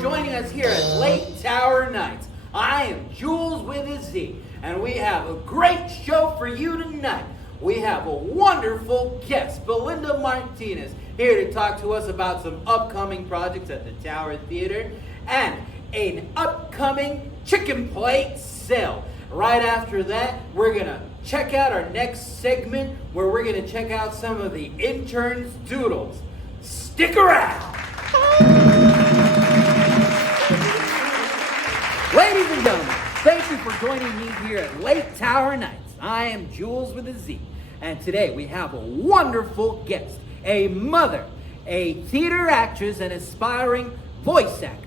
joining us here at Lake Tower Nights. I am Jules with a Z, and we have a great show for you tonight. We have a wonderful guest, Belinda Martinez, here to talk to us about some upcoming projects at the Tower Theater and an upcoming chicken plate sale. Right after that, we're going to check out our next segment where we're going to check out some of the interns' doodles. Stick around! Ladies and gentlemen, thank you for joining me here at Lake Tower Nights. I am Jules with a Z, and today we have a wonderful guest, a mother, a theater actress, and aspiring voice actor.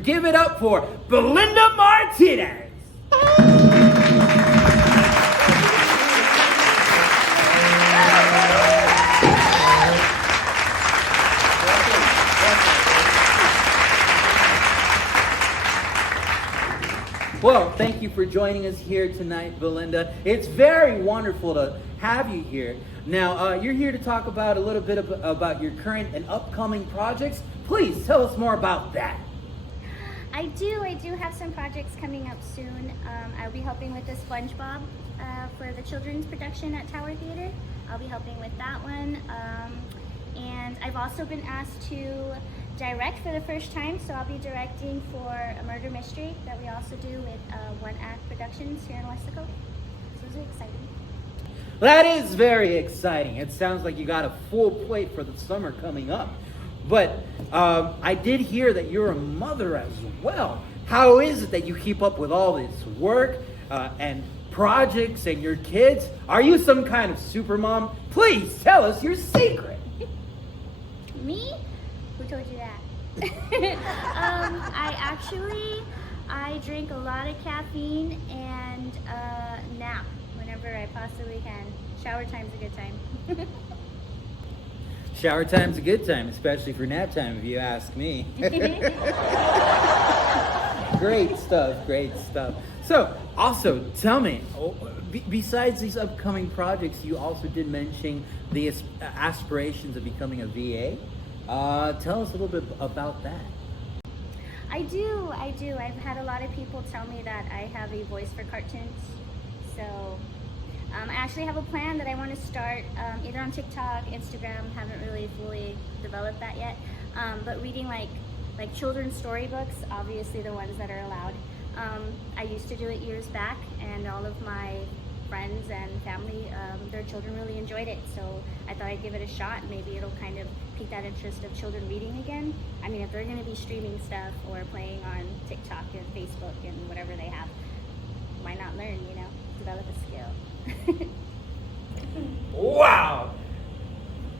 Give it up for Belinda Martinez. Well, thank you for joining us here tonight, Belinda. It's very wonderful to have you here. Now, you're here to talk about a little bit about your current and upcoming projects. Please tell us more about that. I do have some projects coming up soon. I'll be helping with the SpongeBob for the children's production at Tower Theater. I'll be helping with that one. And I've also been asked to direct for the first time, so I'll be directing for a murder mystery that we also do with One Act Productions here in Weslaco. So it's exciting. That is very exciting. It sounds like you got a full plate for the summer coming up. But I did hear that you're a mother as well. How is it that you keep up with all this work and projects and your kids? Are you some kind of super mom? Please tell us your secret. Me? Who told you that? I drink a lot of caffeine and nap whenever I possibly can. Shower time's a good time. Shower time's a good time, especially for nap time, if you ask me. Great stuff, great stuff. So, also, tell me, besides these upcoming projects, you also did mention the aspirations of becoming a VA. Tell us a little bit about that. I do. I've had a lot of people tell me that I have a voice for cartoons. So I actually have a plan that I want to start either on TikTok, Instagram, haven't really fully developed that yet. But reading like children's storybooks, obviously the ones that are allowed. I used to do it years back, and all of my friends and family, their children really enjoyed it. So I thought I'd give it a shot. Maybe it'll kind of pique that interest of children reading again. I mean, if they're going to be streaming stuff or playing on TikTok and Facebook and whatever they have, why not learn, develop a skill. Wow!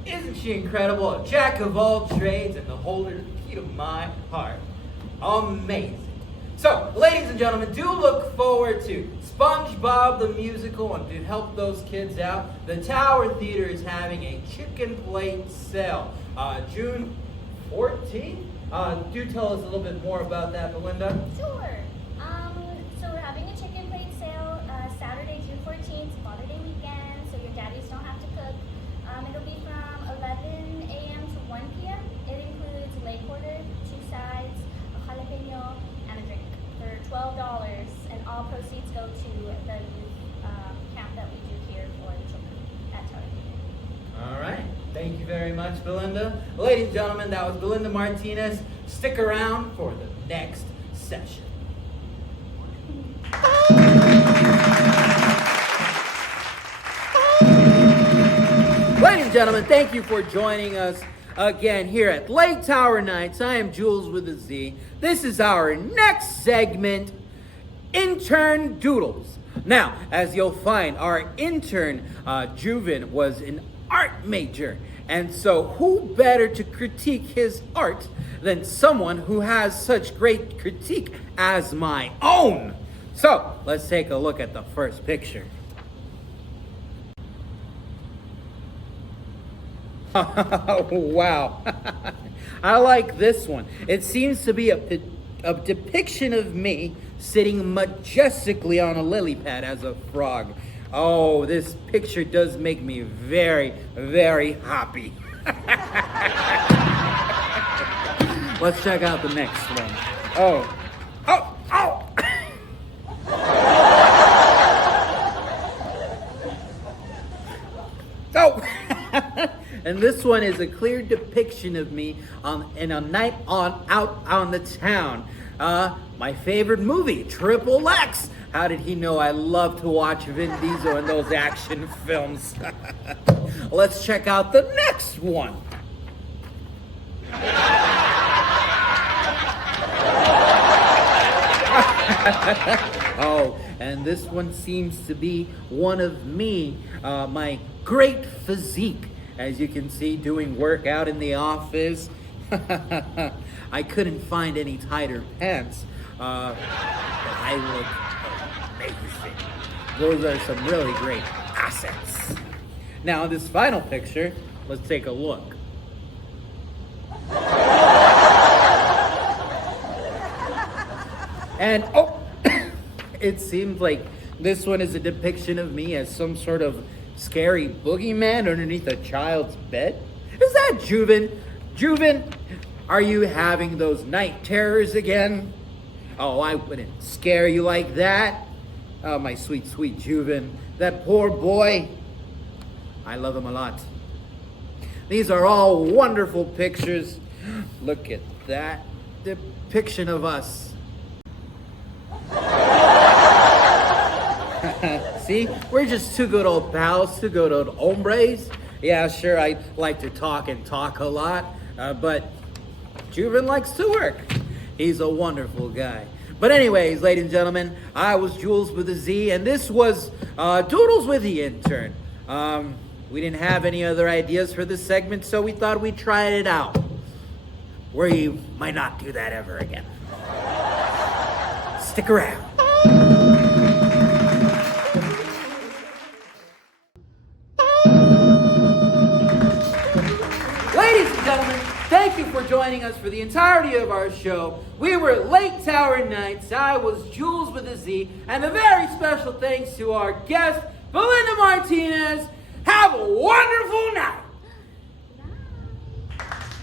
Isn't she incredible? A jack of all trades and the holder to the key to my heart. Amazing. So, ladies and gentlemen, do look forward to SpongeBob the Musical, and to help those kids out, the Tower Theater is having a chicken plate sale, June 14th. Do tell us a little bit more about that, Belinda. Sure. So we're having a chicken plate sale Saturday, June 14th, Father's Day weekend, so your daddies don't have to cook. It'll be from 11 a.m. to 1 p.m. It includes leg quarter, 2 sides, a jalapeno, and a drink for $12, and all proceeds go to the youth camp that we do here for the children at Tower Theater. All right. Thank you very much, Belinda. Ladies and gentlemen, that was Belinda Martinez. Stick around for the next session. Ladies and gentlemen, thank you for joining us again here at Lake Tower Nights. I am Jules with a Z. This is our next segment, Intern Doodles. Now, as you'll find, our intern, Juven, was an art major. And so who better to critique his art than someone who has such great critique as my own? So, let's take a look at the first picture. Wow. I like this one. It seems to be a depiction of me sitting majestically on a lily pad as a frog. Oh, this picture does make me very, very happy. Let's check out the next one. Oh. Oh! Oh! Oh! And this one is a clear depiction of me in a night out on the town. My favorite movie, Triple X. How did he know I love to watch Vin Diesel in those action films? Let's check out the next one. Oh, and this one seems to be one of me, my great physique. As you can see, doing work out in the office. I couldn't find any tighter pants, but I look amazing. Those are some really great assets. Now, this final picture, let's take a look. And, oh, it seems like this one is a depiction of me as some sort of scary boogeyman underneath a child's bed. Is that Juven? Juven, are you having those night terrors again? Oh, I wouldn't scare you like that. Oh, my sweet, sweet Juven. That poor boy. I love him a lot. These are all wonderful pictures. Look at that depiction of us. See, we're just two good old pals, two good old hombres. Yeah, sure, I like to talk and talk a lot, but Juven likes to work. He's a wonderful guy. But anyways, ladies and gentlemen, I was Jules with a Z, and this was Doodles with the Intern. We didn't have any other ideas for this segment, so we thought we'd try it out. We might not do that ever again. Stick around. Ladies and gentlemen, thank you for joining us for the entirety of our show. We were Lake Tower Nights. I was Jules with a Z, and a very special thanks to our guest, Belinda Martinez. Have a wonderful night.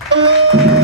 Bye.